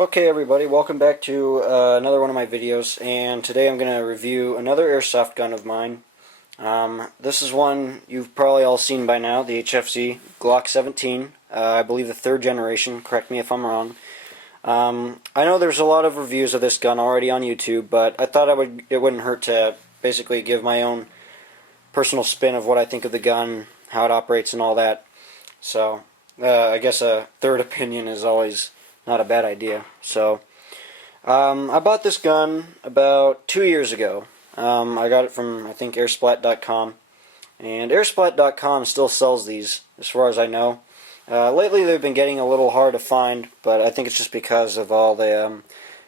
Okay everybody, welcome back to another one of my videos, and today I'm going to review another airsoft gun of mine. This is one you've probably all seen by now, the Hfc Glock 17, I believe the third generation, correct me if I'm wrong. I know there's a lot of reviews of this gun already on YouTube, but I thought it wouldn't hurt to basically give my own personal spin of what I think of the gun, how it operates and all that. So, I guess a third opinion is always not a bad idea. So, I bought this gun about 2 years ago. I got it from, I think, airsplat.com. And airsplat.com still sells these, as far as I know. Lately they've been getting a little hard to find, but I think it's just because of all the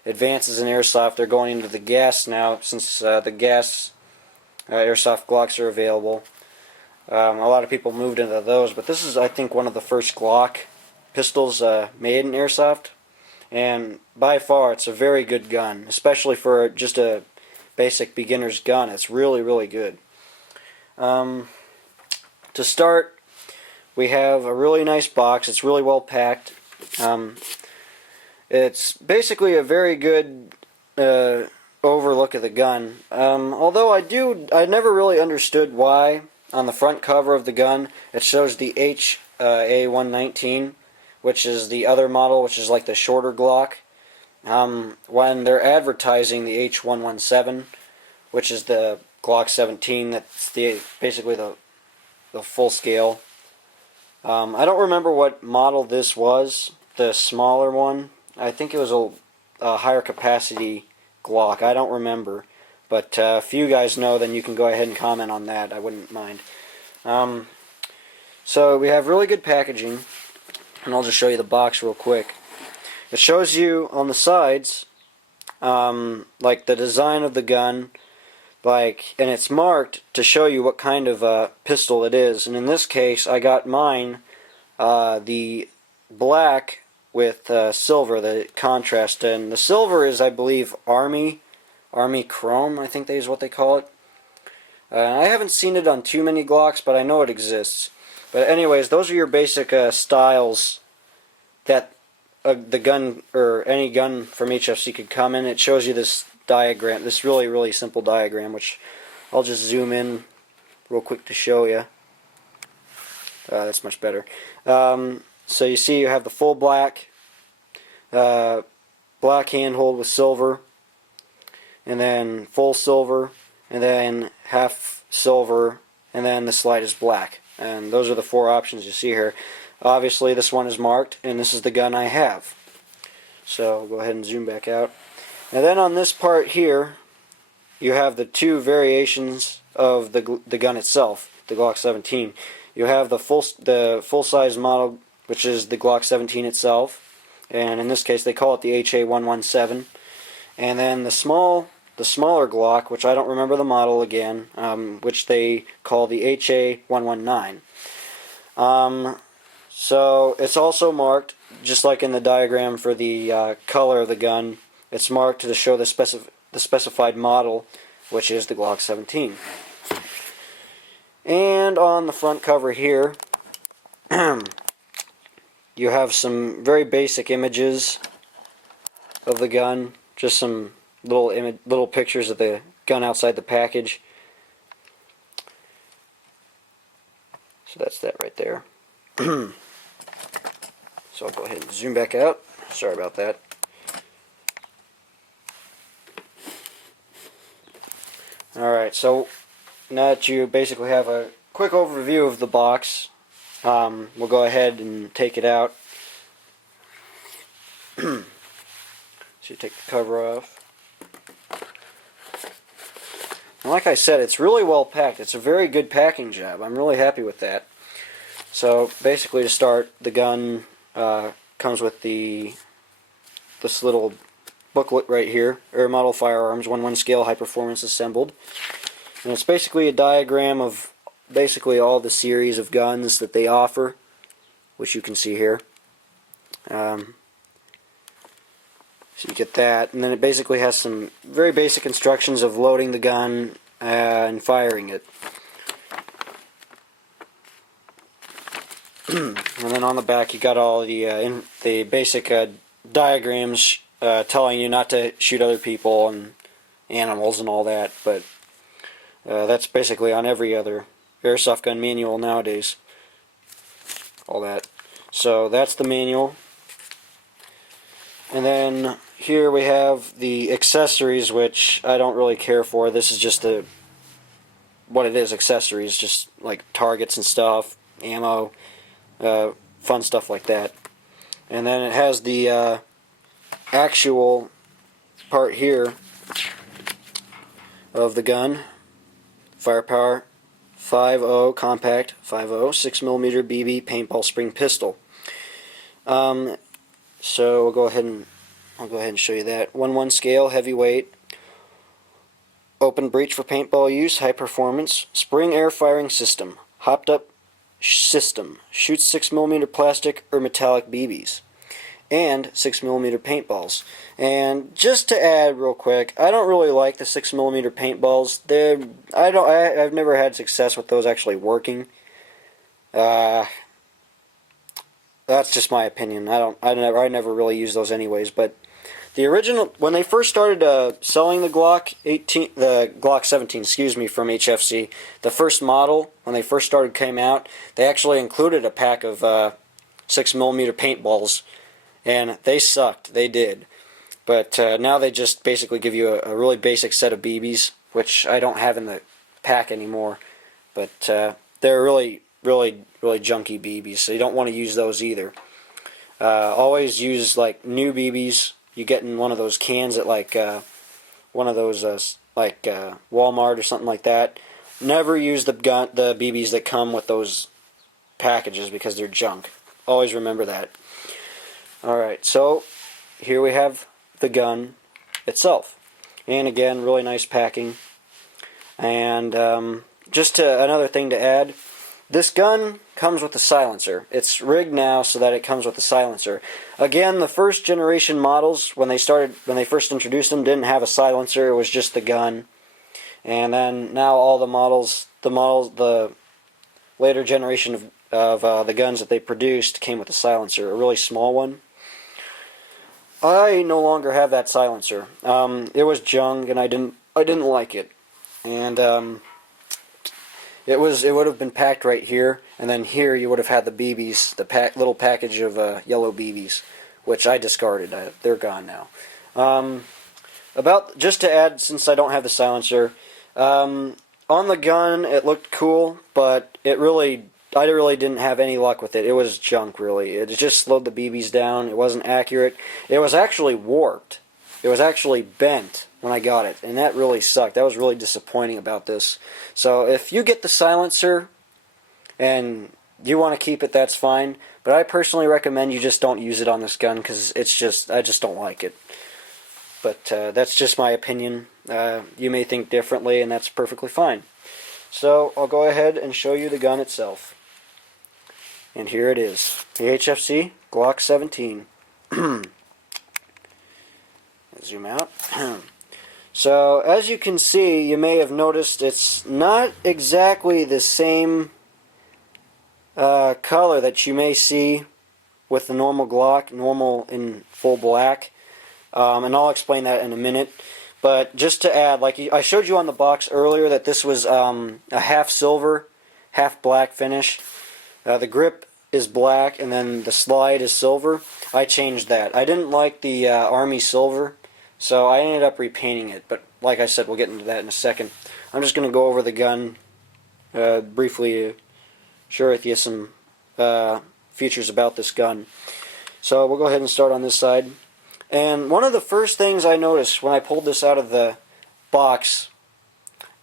advances in airsoft. They're going into the gas now, since the gas airsoft Glocks are available. A lot of people moved into those, but this is, I think, one of the first Glock pistols made in airsoft, and by far it's a very good gun, especially for just a basic beginner's gun. It's really, really good. To start, we have a really nice box. It's really well packed. It's basically a very good overlook of the gun. Although I never really understood why on the front cover of the gun it shows the HA119, which is the other model, which is like the shorter Glock, when they're advertising the H117, which is the Glock 17. That's basically the full scale. I don't remember what model this was, the smaller one. I think it was a higher capacity Glock. I don't remember. But if you guys know, then you can go ahead and comment on that. I wouldn't mind. So we have really good packaging, and I'll just show you the box real quick. It shows you on the sides, like the design of the gun, and it's marked to show you what kind of pistol it is. And in this case, I got mine the black with silver, the contrast, and the silver is, I believe, Army Chrome, I think that is what they call it. I haven't seen it on too many Glocks, but I know it exists. But anyways, those are your basic styles that the gun, or any gun from HFC, could come in. It shows you this diagram, this really, really simple diagram, which I'll just zoom in real quick to show you. That's much better. So you see you have the full black handhold with silver, and then full silver, and then half silver, and then the slide is black. And those are the four options you see here. Obviously this one is marked, and this is the gun I have. So I'll go ahead and zoom back out. And then on this part here, you have the two variations of the gun itself, the Glock 17. You have the full size model, which is the Glock 17 itself, and in this case they call it the HA117. And then the smaller Glock, which I don't remember the model again, which they call the HA119. So it's also marked, just like in the diagram for the color of the gun, it's marked to show the specified model, which is the Glock 17. And on the front cover here, you have some very basic images of the gun, just some little pictures of the gun outside the package. So that's that right there. So I'll go ahead and zoom back out. Sorry about that. Alright, so now that you basically have a quick overview of the box, we'll go ahead and take it out. So you take the cover off. And like I said, it's really well packed. It's a very good packing job. I'm really happy with that. So basically, to start, the gun comes with this little booklet right here, Air Model Firearms 1/1 Scale High Performance Assembled. And it's basically a diagram of basically all the series of guns that they offer, which you can see here. So you get that, and then it basically has some very basic instructions of loading the gun and firing it. And then on the back you got all the basic diagrams telling you not to shoot other people and animals and all that, but that's basically on every other airsoft gun manual nowadays. All that. So that's the manual. And then here we have the accessories, which I don't really care for. This is just what it is, accessories, just like targets and stuff, ammo, fun stuff like that. And then it has the actual part here of the gun. Firepower 5.0 compact 5.0 6mm BB paintball spring pistol. So I'll go ahead and show you that. 1:1 scale, heavyweight, open breech for paintball use, high performance, spring air firing system, hopped up system, shoots 6mm plastic or metallic BBs, and 6mm paintballs. And just to add real quick, I don't really like the 6mm paintballs. I've never had success with those actually working. That's just my opinion. I never really use those anyways. But the original, when they first started selling the Glock 17, excuse me, from HFC, the first model when they first came out, they actually included a pack of 6mm paintballs, and they sucked. They did. But now they just basically give you a really basic set of BBs, which I don't have in the pack anymore. But they're really junky BBs, so you don't want to use those either. Always use like new BBs you get in one of those cans at like one of those Walmart or something like that. Never use the BBs that come with those packages because they're junk. Always remember that. Alright, so here we have the gun itself. And again, really nice packing. And just another thing to add, this gun comes with a silencer. It's rigged now so that it comes with a silencer. Again, the first generation models, when they first introduced them, didn't have a silencer. It was just the gun. And then now all the later generation of the guns that they produced came with a silencer, a really small one. I no longer have that silencer. It was junk, and I didn't like it. And it would have been packed right here, and then here you would have had the BBs, the little package of yellow BBs, which I discarded. They're gone now. Just to add, since I don't have the silencer, on the gun it looked cool, but I really didn't have any luck with it. It was junk, really. It just slowed the BBs down. It wasn't accurate. It was actually warped. It was actually bent when I got it, and that really sucked. That was really disappointing about this. So if you get the silencer and you want to keep it, that's fine. But I personally recommend you just don't use it on this gun because I just don't like it. But that's just my opinion. You may think differently, and that's perfectly fine. So I'll go ahead and show you the gun itself. And here it is, the HFC Glock 17. Zoom out. So as you can see, you may have noticed it's not exactly the same color that you may see with the normal Glock, normal in full black. And I'll explain that in a minute. But just to add, like I showed you on the box earlier that this was a half silver, half black finish. The grip is black and then the slide is silver. I changed that. I didn't like the Army silver, so I ended up repainting it. But like I said, we'll get into that in a second. I'm just going to go over the gun briefly, share with you some features about this gun. So we'll go ahead and start on this side. And one of the first things I noticed when I pulled this out of the box,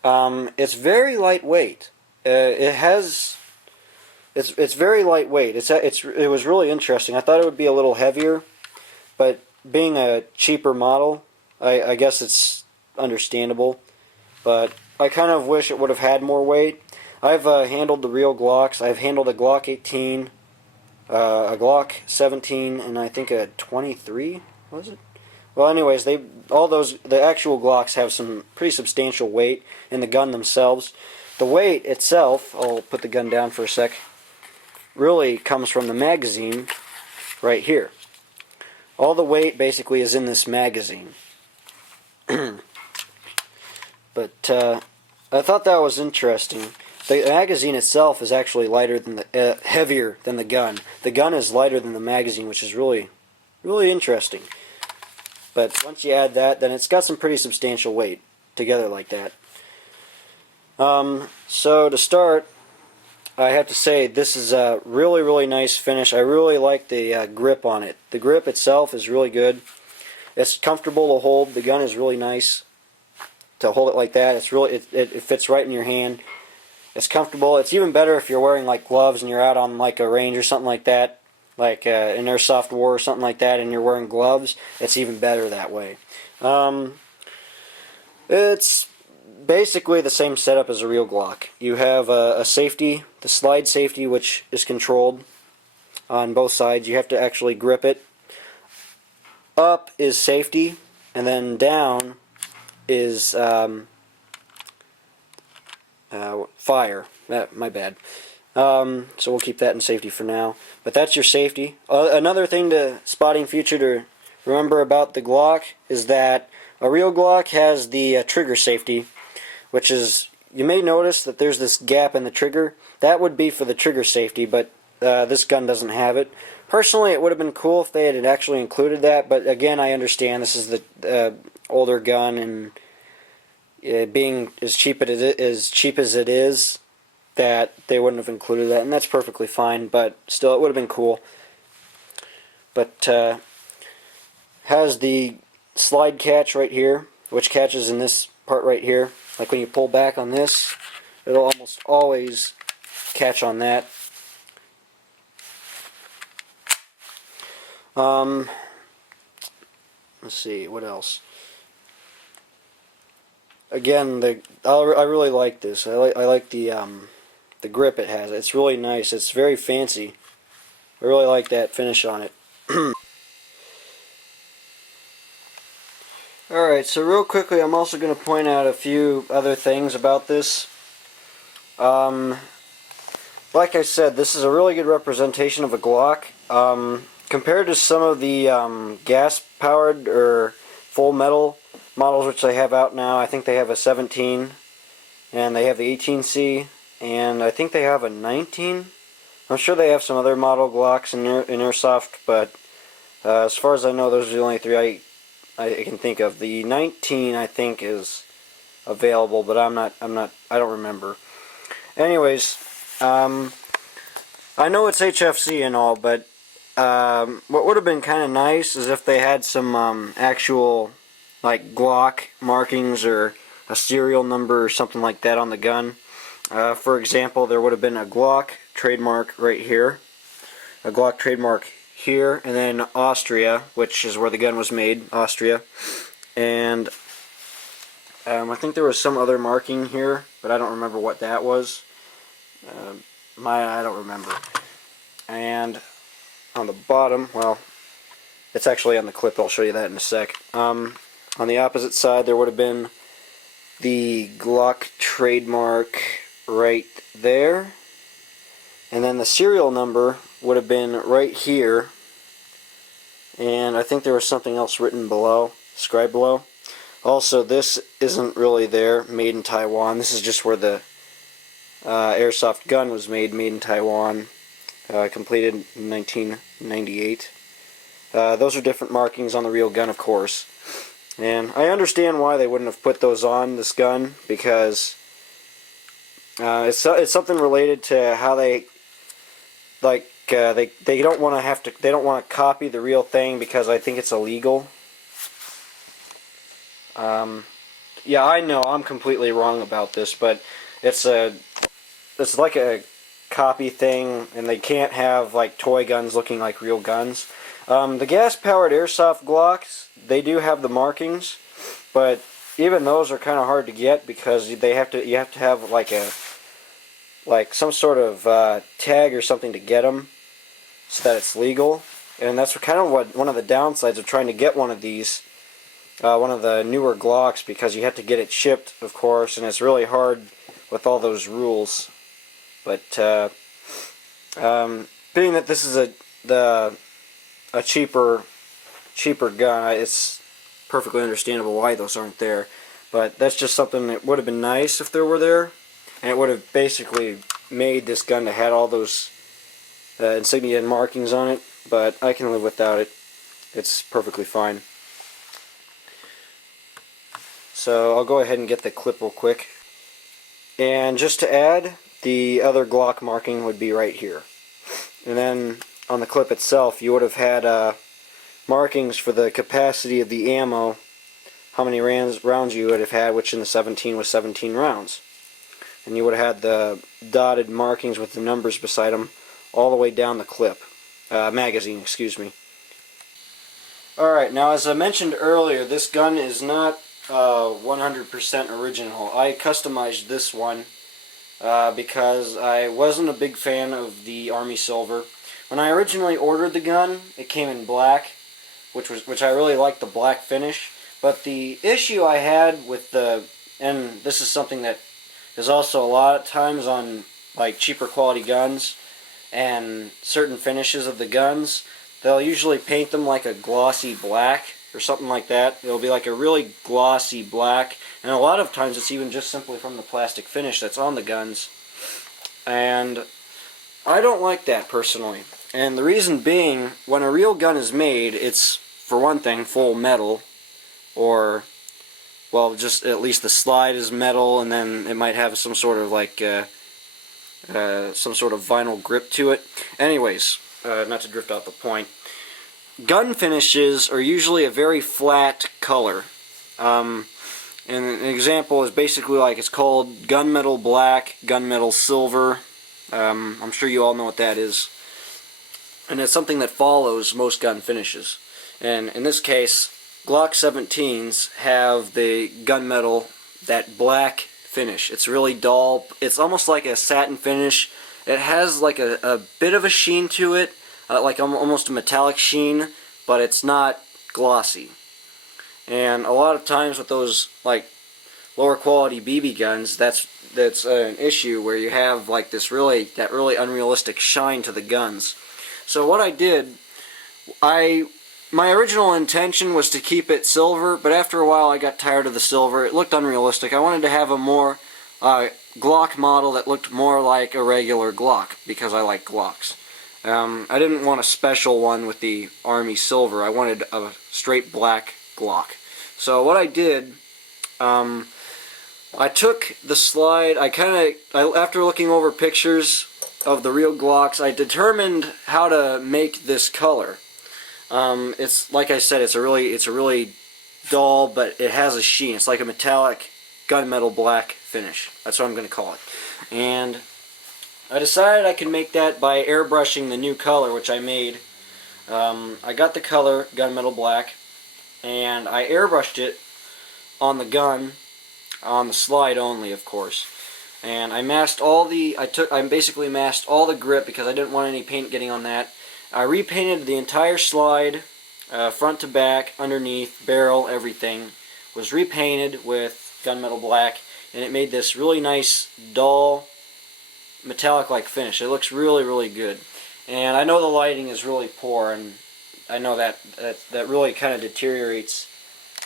it's very lightweight. It's very lightweight. It was really interesting. I thought it would be a little heavier, but being a cheaper model, I guess it's understandable. But I kind of wish it would have had more weight. I've handled the real Glocks. I've handled a Glock 18, a Glock 17, and I think a 23. Was it? Well, anyways, the actual Glocks have some pretty substantial weight in the gun themselves. The weight itself, I'll put the gun down for a sec, really comes from the magazine right here. all the weight basically is in this magazine. But I thought that was interesting. The magazine itself is actually lighter than heavier than the gun. The gun is lighter than the magazine, which is really interesting. But once you add that, then it's got some pretty substantial weight together like that. So to start, I have to say this is a really nice finish. I really like the grip on it. The grip itself is really good. It's comfortable to hold. The gun is really nice to hold it like that. It's really it fits right in your hand. It's comfortable. It's even better if you're wearing like gloves and you're out on like a range or something like that, like an airsoft war or something like that, and you're wearing gloves. It's even better that way. It's basically the same setup as a real Glock. You have a safety, the slide safety, which is controlled on both sides. You have to actually grip it. Up is safety, and then down is fire. My bad. So we'll keep that in safety for now. But that's your safety. Another thing to spotting future to remember about the Glock is that a real Glock has the trigger safety, which is, you may notice that there's this gap in the trigger. That would be for the trigger safety, but this gun doesn't have it. Personally, it would have been cool if they had actually included that, but again, I understand this is the older gun, and being as cheap as it is, that they wouldn't have included that, and that's perfectly fine, but still, it would have been cool. But has the slide catch right here, which catches in this part right here. Like when you pull back on this, it'll almost always catch on that. Let's see, what else? Again, I really like this. I like the grip it has. It's really nice. It's very fancy. I really like that finish on it. Alright, so real quickly, I'm also going to point out a few other things about this. Like I said, this is a really good representation of a Glock. Compared to some of the gas-powered or full metal models which they have out now, I think they have a 17, and they have the 18C, and I think they have a 19. I'm sure they have some other model Glocks in Airsoft, but as far as I know, those are the only three I can think of. The 19 I think is available, but I don't remember. Anyways, I know it's HFC and all, but what would have been kind of nice is if they had some actual like Glock markings or a serial number or something like that on the gun. For example, there would have been a Glock trademark right here, a Glock trademark here, and then Austria, which is where the gun was made, Austria, and I think there was some other marking here, but I don't remember what that was. I don't remember. And on the bottom, well, it's actually on the clip. I'll show you that in a sec. On the opposite side, there would have been the Glock trademark right there, and then the serial number would have been right here, and I think there was something else written below, scribed below. Also, this isn't really there, made in Taiwan. This is just where the airsoft gun was made in Taiwan, completed in 1998. Those are different markings on the real gun, of course. And I understand why they wouldn't have put those on this gun, because it's something related to how they they don't want to copy the real thing, because I think it's illegal. Yeah, I know I'm completely wrong about this, but it's like a copy thing, and they can't have like toy guns looking like real guns. The gas-powered airsoft Glocks, they do have the markings, but even those are kind of hard to get, because you have to have like some sort of tag or something to get them, so that it's legal. And that's kind of one of the downsides of trying to get one of these, one of the newer Glocks, because you have to get it shipped, of course, and it's really hard with all those rules. But being that this is a cheaper cheaper gun, it's perfectly understandable why those aren't there. But that's just something that would have been nice if there were there, and it would have basically made this gun that had all those insignia and markings on it, but I can live without it. It's perfectly fine. So I'll go ahead and get the clip real quick. And just to add, the other Glock marking would be right here. And then on the clip itself, you would have had markings for the capacity of the ammo, how many rounds you would have had, which in the 17 was 17 rounds. And you would have had the dotted markings with the numbers beside them all the way down the clip. Magazine, excuse me. Alright, now as I mentioned earlier, this gun is not 100% original. I customized this one because I wasn't a big fan of the Army Silver. When I originally ordered the gun, it came in black, which I really liked the black finish. But the issue I had with and this is something that is also a lot of times on like cheaper quality guns and certain finishes of the guns, they'll usually paint them like a glossy black or something like that. It'll be like a really glossy black, and a lot of times it's even just simply from the plastic finish that's on the guns. And I don't like that personally. And the reason being, when a real gun is made, it's, for one thing, full metal, or, well, just at least the slide is metal, and then it might have some sort of like some sort of vinyl grip to it. Anyways, not to drift off the point, gun finishes are usually a very flat color. And an example is basically like, it's called gunmetal black, gunmetal silver. I'm sure you all know what that is. And it's something that follows most gun finishes. And in this case, Glock 17s have the gunmetal, that black finish. It's really dull. It's almost like a satin finish. It has like a bit of a sheen to it, like almost a metallic sheen, but it's not glossy. And a lot of times with those like lower quality BB guns, that's an issue where you have like that really unrealistic shine to the guns. So what I did, my original intention was to keep it silver, but after a while I got tired of the silver. It looked unrealistic. I wanted to have a more Glock model that looked more like a regular Glock, because I like Glocks. I didn't want a special one with the Army Silver. I wanted a straight black Glock. So what I did, I took the slide, after looking over pictures of the real Glocks, I determined how to make this color. It's like I said, it's a really dull, but it has a sheen. It's like a metallic gunmetal black finish. That's what I'm going to call it. And I decided I could make that by airbrushing the new color, which I made. I got the color gunmetal black, and I airbrushed it on the gun, on the slide only, of course. And I masked I basically masked all the grip because I didn't want any paint getting on that. I repainted the entire slide, front to back, underneath, barrel, everything was repainted with gunmetal black, and it made this really nice, dull, metallic-like finish. It looks really, really good. And I know the lighting is really poor, and I know that really kind of deteriorates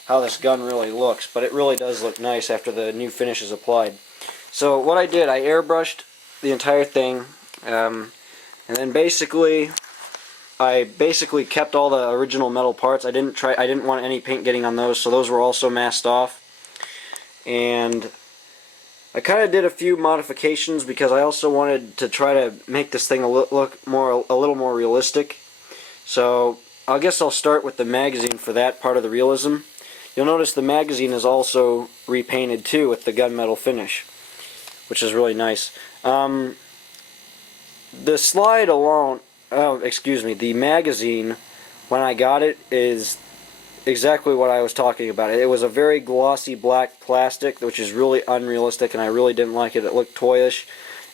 how this gun really looks, but it really does look nice after the new finish is applied. So what I did, I airbrushed the entire thing, and then I basically kept all the original metal parts. I didn't want any paint getting on those, so those were also masked off. And I kind of did a few modifications because I also wanted to try to make this thing look a little more realistic. So I guess I'll start with the magazine for that part of the realism. You'll notice the magazine is also repainted too with the gunmetal finish, which is really nice. The slide alone, the magazine, when I got it, is exactly what I was talking about. It was a very glossy black plastic, which is really unrealistic, and I really didn't like it. It looked toyish.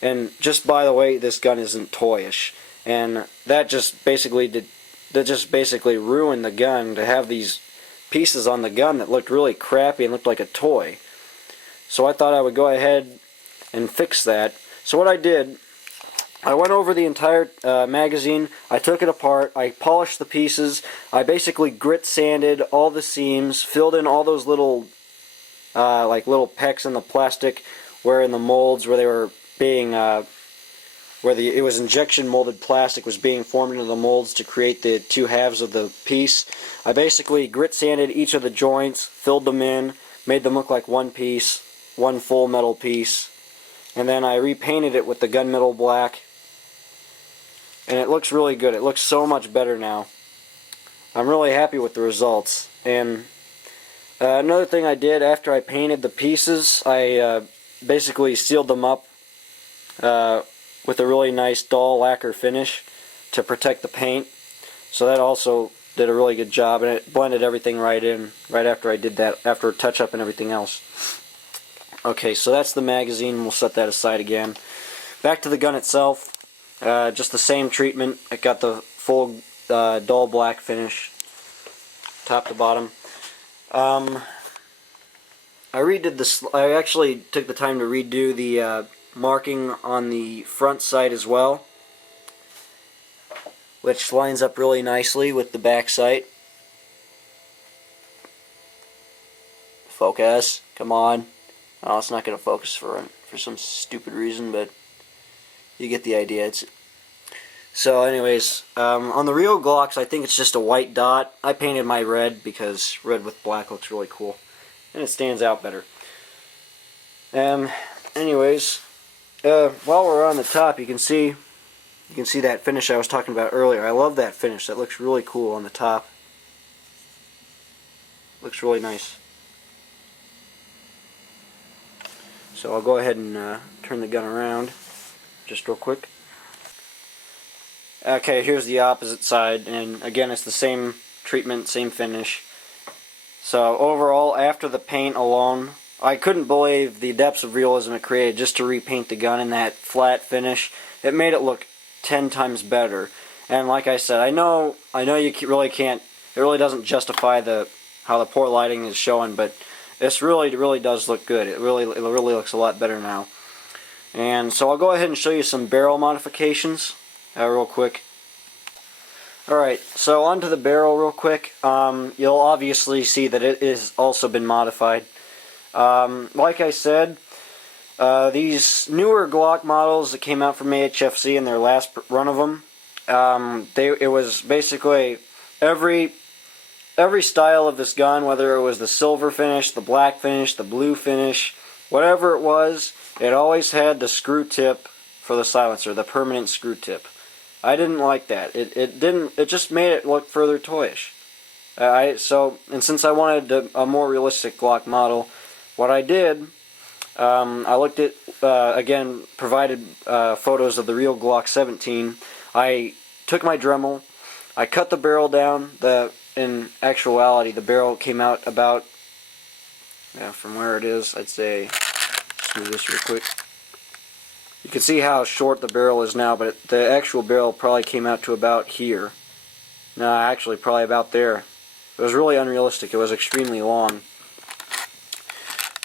And just by the way, this gun isn't toyish. And that just basically ruined the gun, to have these pieces on the gun that looked really crappy and looked like a toy. So I thought I would go ahead and fix that. So what I did, I went over the entire magazine. I took it apart. I polished the pieces. I basically grit sanded all the seams, filled in all those little like little pecks in the plastic where in the molds where they were being it was injection molded plastic was being formed into the molds to create the two halves of the piece. I basically grit sanded each of the joints, filled them in, made them look like one piece, one full metal piece, and then I repainted it with the gunmetal black, and it looks really good. It looks so much better now. I'm really happy with the results. And another thing I did after I painted the pieces, I basically sealed them up with a really nice dull lacquer finish to protect the paint. So that also did a really good job, and it blended everything right in right after I did that, after touch up and everything else. Okay, so that's the magazine. We'll set that aside again. Back to the gun itself. Just the same treatment. It got the full dull black finish, top to bottom. I redid this. I actually took the time to redo the marking on the front sight as well, which lines up really nicely with the back sight. Focus, come on. Oh, it's not going to focus for some stupid reason, but you get the idea. So anyways, on the real Glocks, I think it's just a white dot. I painted my red because red with black looks really cool, and it stands out better. Anyways, while we're on the top, you can see that finish I was talking about earlier. I love that finish. That looks really cool on the top. Looks really nice. So I'll go ahead and turn the gun around just real quick. Okay, here's the opposite side, and again it's the same treatment, same finish. So overall, after the paint alone, I couldn't believe the depths of realism it created just to repaint the gun in that flat finish. It made it look 10 times better. And like I said, I know you really can't. It really doesn't justify how the poor lighting is showing, but this really does look good. It really looks a lot better now. And so I'll go ahead and show you some barrel modifications real quick. Alright, so onto the barrel real quick. You'll obviously see that it has also been modified. Like I said, these newer Glock models that came out from Hfc in their last run of them, it was basically every style of this gun, whether it was the silver finish, the black finish, the blue finish, whatever it was, it always had the screw tip for the silencer, the permanent screw tip. I didn't like that. It just made it look further toyish. And since I wanted a more realistic Glock model, what I did, I looked at, again, provided photos of the real Glock 17. I took my Dremel, I cut the barrel down. In actuality, the barrel came out about, from where it is, I'd say, let's do this real quick. You can see how short the barrel is now, but the actual barrel probably came out to about here. No, actually, probably about there. It was really unrealistic. It was extremely long.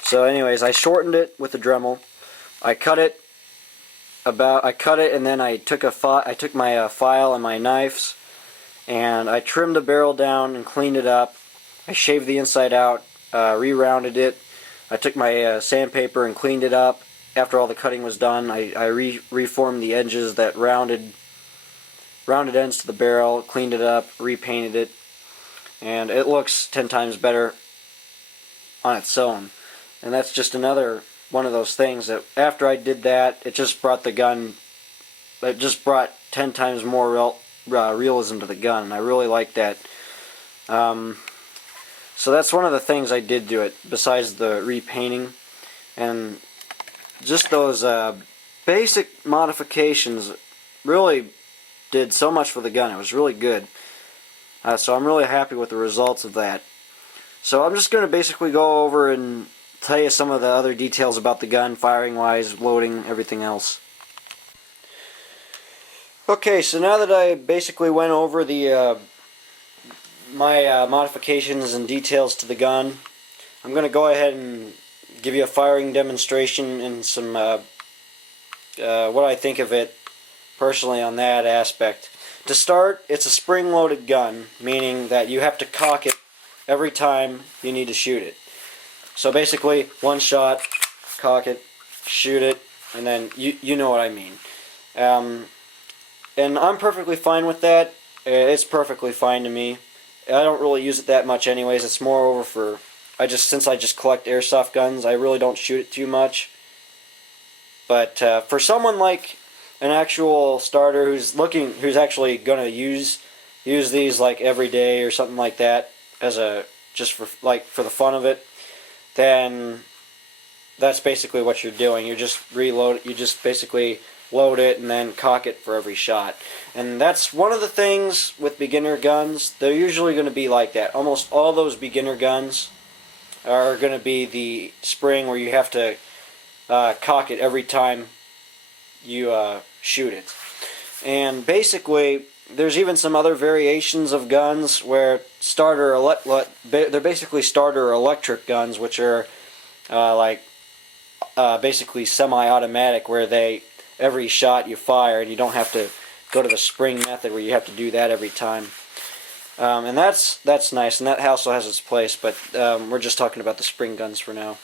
So anyways, I shortened it with the Dremel. I cut it, and then I took my file and my knives, and I trimmed the barrel down and cleaned it up. I shaved the inside out, re-rounded it. I took my sandpaper and cleaned it up. After all the cutting was done, I reformed the edges, that rounded ends to the barrel, cleaned it up, repainted it, and it looks 10 times better on its own. And that's just another one of those things that after I did that, it just brought 10 times more realism to the gun, and I really like that. So that's one of the things I did do it, besides the repainting. And just those basic modifications really did so much for the gun. It was really good. So I'm really happy with the results of that. So I'm just going to basically go over and tell you some of the other details about the gun, firing wise, loading, everything else. Okay, so now that I basically went over my modifications and details to the gun, I'm going to go ahead and give you a firing demonstration and some what I think of it personally on that aspect. To start, it's a spring-loaded gun, meaning that you have to cock it every time you need to shoot it. So basically, one shot, cock it, shoot it, and then you know what I mean. And I'm perfectly fine with that. It's perfectly fine to me. I don't really use it that much anyways. It's more over for, since I just collect airsoft guns, I really don't shoot it too much. But for someone like an actual starter who's actually gonna use these like every day or something like that, as just for the fun of it, then that's basically what you're doing. You just basically load it and then cock it for every shot. And that's one of the things with beginner guns. They're usually going to be like that. Almost all those beginner guns are going to be the spring where you have to cock it every time you shoot it. And basically, there's even some other variations of guns where they're basically starter electric guns, which are basically semi-automatic, where every shot you fire and you don't have to go to the spring method where you have to do that every time. And that's nice, and that also has its place, but we're just talking about the spring guns for now.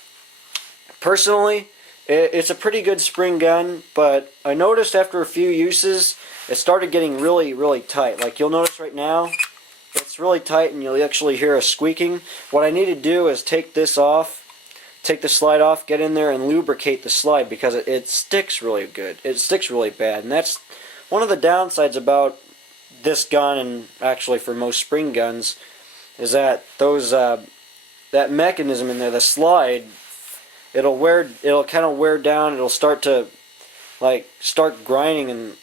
Personally, it's a pretty good spring gun, but I noticed after a few uses it started getting really, really tight. Like you'll notice right now, it's really tight and you'll actually hear a squeaking. What I need to do is take this off, take the slide off, get in there and lubricate the slide, because it sticks really good. It sticks really bad, and that's one of the downsides about this gun, and actually for most spring guns, is that that mechanism in there, the slide, it'll kind of wear down. It'll start to start grinding and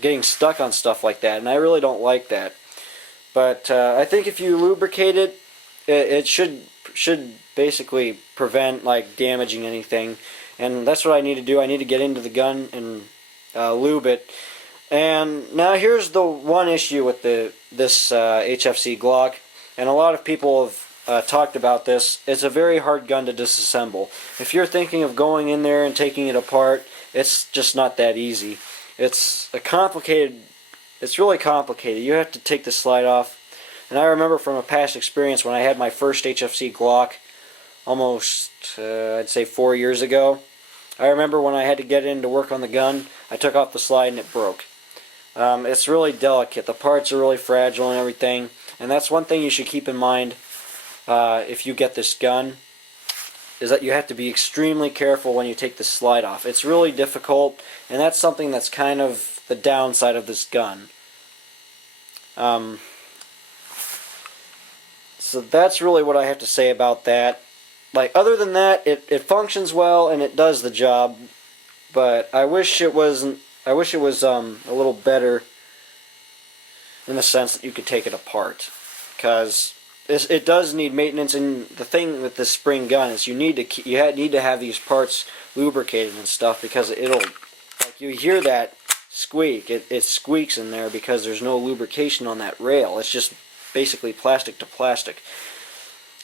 getting stuck on stuff like that, and I really don't like that. But I think if you lubricate it, it should basically prevent damaging anything, and that's what I need to do. I need to get into the gun and lube it. And now here's the one issue with this Hfc Glock, and a lot of people have talked about this. It's a very hard gun to disassemble. If you're thinking of going in there and taking it apart, it's just not that easy. It's really complicated. You have to take the slide off. And I remember from a past experience when I had my first Hfc Glock, almost, I'd say 4 years ago. I remember when I had to get in to work on the gun, I took off the slide and it broke. It's really delicate. The parts are really fragile and everything. And that's one thing you should keep in mind if you get this gun, is that you have to be extremely careful when you take the slide off. It's really difficult, and that's something that's kind of the downside of this gun. So that's really what I have to say about that. Other than that, it functions well and it does the job, but I wish it was a little better in the sense that you could take it apart, because it does need maintenance. And the thing with this spring gun is you need to have these parts lubricated and stuff, because you hear that squeak. It squeaks in there because there's no lubrication on that rail. It's just basically plastic to plastic.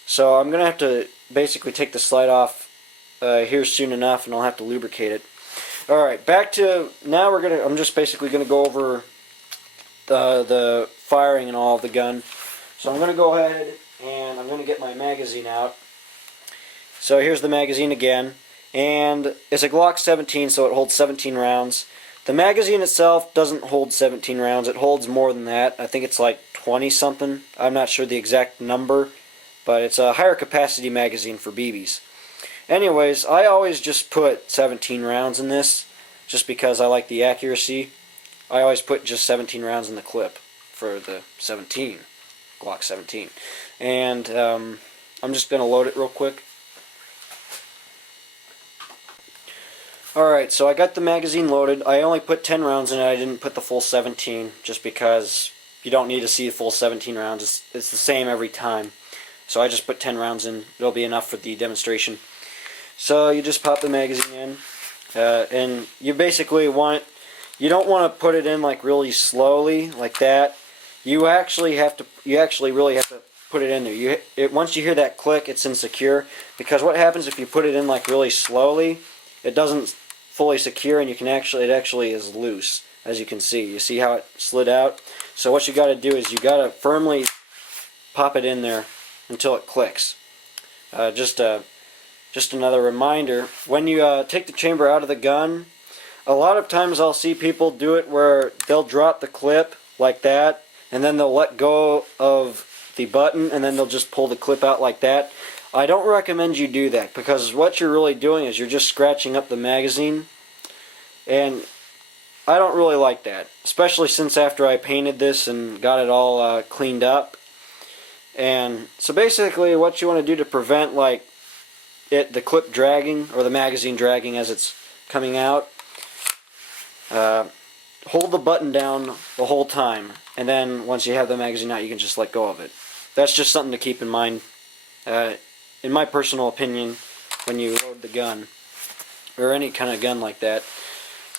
So I'm gonna have to basically take the slide off here soon enough, and I'll have to lubricate it. Alright, back to now. I'm just basically gonna go over the firing and all of the gun. So I'm gonna go ahead and I'm gonna get my magazine out. So here's the magazine again, and it's a Glock 17, so it holds 17 rounds. The magazine itself doesn't hold 17 rounds. It holds more than that. I think it's like 20 something. I'm not sure the exact number, but it's a higher capacity magazine for BBs. Anyways, I always just put 17 rounds in this, just because I like the accuracy. I always put just 17 rounds in the clip for the Glock 17. And I'm just going to load it real quick. Alright, so I got the magazine loaded. I only put 10 rounds in it. I didn't put the full 17, just because you don't need to see the full 17 rounds. It's the same every time. So I just put 10 rounds in. It'll be enough for the demonstration. So you just pop the magazine in, and you basically you don't want to put it in really slowly like that. You actually really have to put it in there. Once you hear that click, it's insecure, because what happens if you put it in really slowly, it doesn't fully secure, and it actually is loose. as you can see. You see how it slid out? So what you got to do is you got to firmly pop it in there until it clicks. Just another reminder, when you take the chamber out of the gun, a lot of times I'll see people do it where they'll drop the clip like that, and then they'll let go of the button, and then they'll just pull the clip out like that. I don't recommend you do that, because what you're really doing is you're just scratching up the magazine, and I don't really like that, especially since after I painted this and got it all cleaned up. And so basically what you want to do to prevent like the clip dragging or the magazine dragging as it's coming out, hold the button down the whole time, and then once you have the magazine out, you can just let go of it. That's just something to keep in mind, in my personal opinion, when you load the gun, or any kind of gun like that.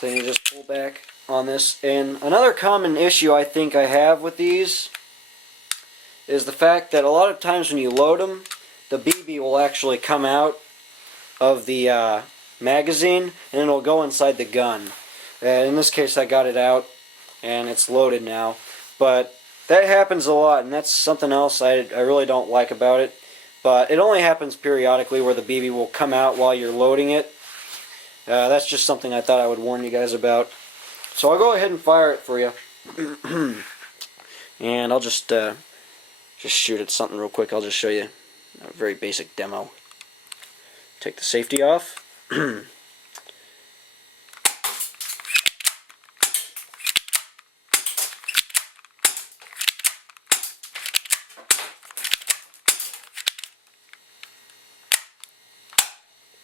Then you just pull back on this. And another common issue I think I have with these is the fact that a lot of times when you load them, the BB will actually come out of the magazine, and it'll go inside the gun. And in this case, I got it out, and it's loaded now. But that happens a lot, and that's something else I really don't like about it. But it only happens periodically where the BB will come out while you're loading it. That's just something I thought I would warn you guys about. So I'll go ahead and fire it for you. And I'll just shoot at something real quick. I'll just show you a very basic demo. Take the safety off.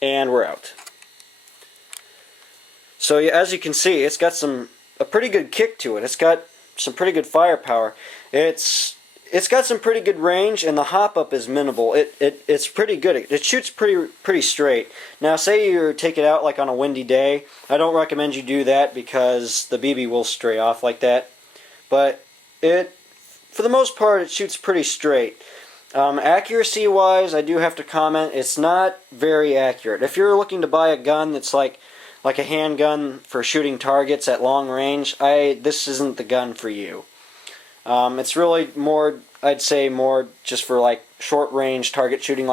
And we're out. So as you can see, it's got a pretty good kick to it. It's got some pretty good firepower. It's got some pretty good range, and the hop up is minimal. It's pretty good. It shoots pretty straight. Now, say you take it out like on a windy day. I don't recommend you do that because the BB will stray off like that. But for the most part, it shoots pretty straight. Accuracy-wise, I do have to comment, it's not very accurate. If you're looking to buy a gun that's like a handgun for shooting targets at long range, this isn't the gun for you. It's really more, I'd say more just for like short range target shooting,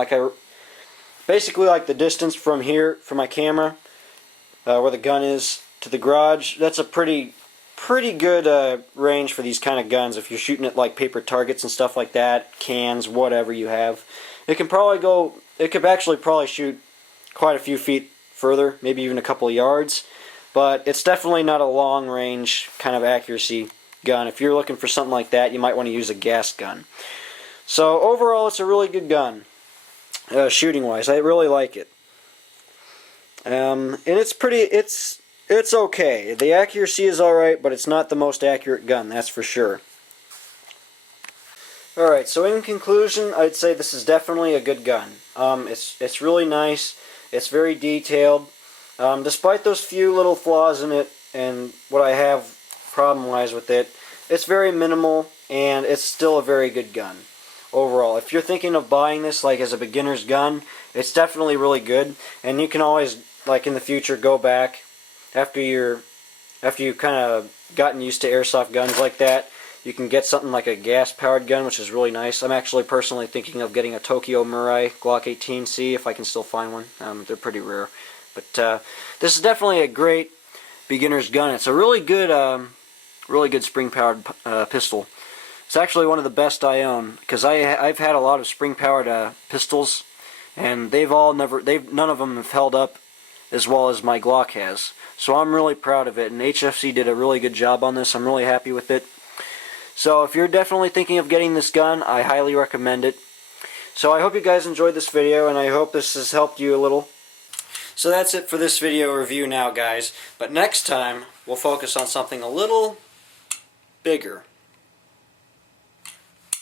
basically like the distance from here, from my camera, where the gun is, to the garage. That's a pretty good range for these kind of guns. If you're shooting at like paper targets and stuff like that, cans, whatever you have, it could actually probably shoot quite a few feet further, maybe even a couple of yards. But it's definitely not a long range kind of accuracy gun. If you're looking for something like that, you might want to use a gas gun. So overall, it's a really good gun, shooting wise. I really like it, and it's okay. The accuracy is alright, but it's not the most accurate gun, that's for sure. Alright, so in conclusion, I'd say this is definitely a good gun. It's really nice. It's very detailed. Despite those few little flaws in it and what I have problem-wise with it, it's very minimal, and it's still a very good gun overall. If you're thinking of buying this like as a beginner's gun, it's definitely really good, and you can always, like in the future, go back after you've kind of gotten used to airsoft guns like that. You can get something like a gas-powered gun, which is really nice. I'm actually personally thinking of getting a Tokyo Murai Glock 18C if I can still find one. They're pretty rare. But this is definitely a great beginner's gun. It's a really good spring-powered pistol. It's actually one of the best I own, because I've had a lot of spring-powered pistols, and none of them have held up as well as my Glock has. So I'm really proud of it, and HFC did a really good job on this. I'm really happy with it. So if you're definitely thinking of getting this gun, I highly recommend it. So I hope you guys enjoyed this video, and I hope this has helped you a little. So that's it for this video review now, guys. But next time, we'll focus on something a little bigger.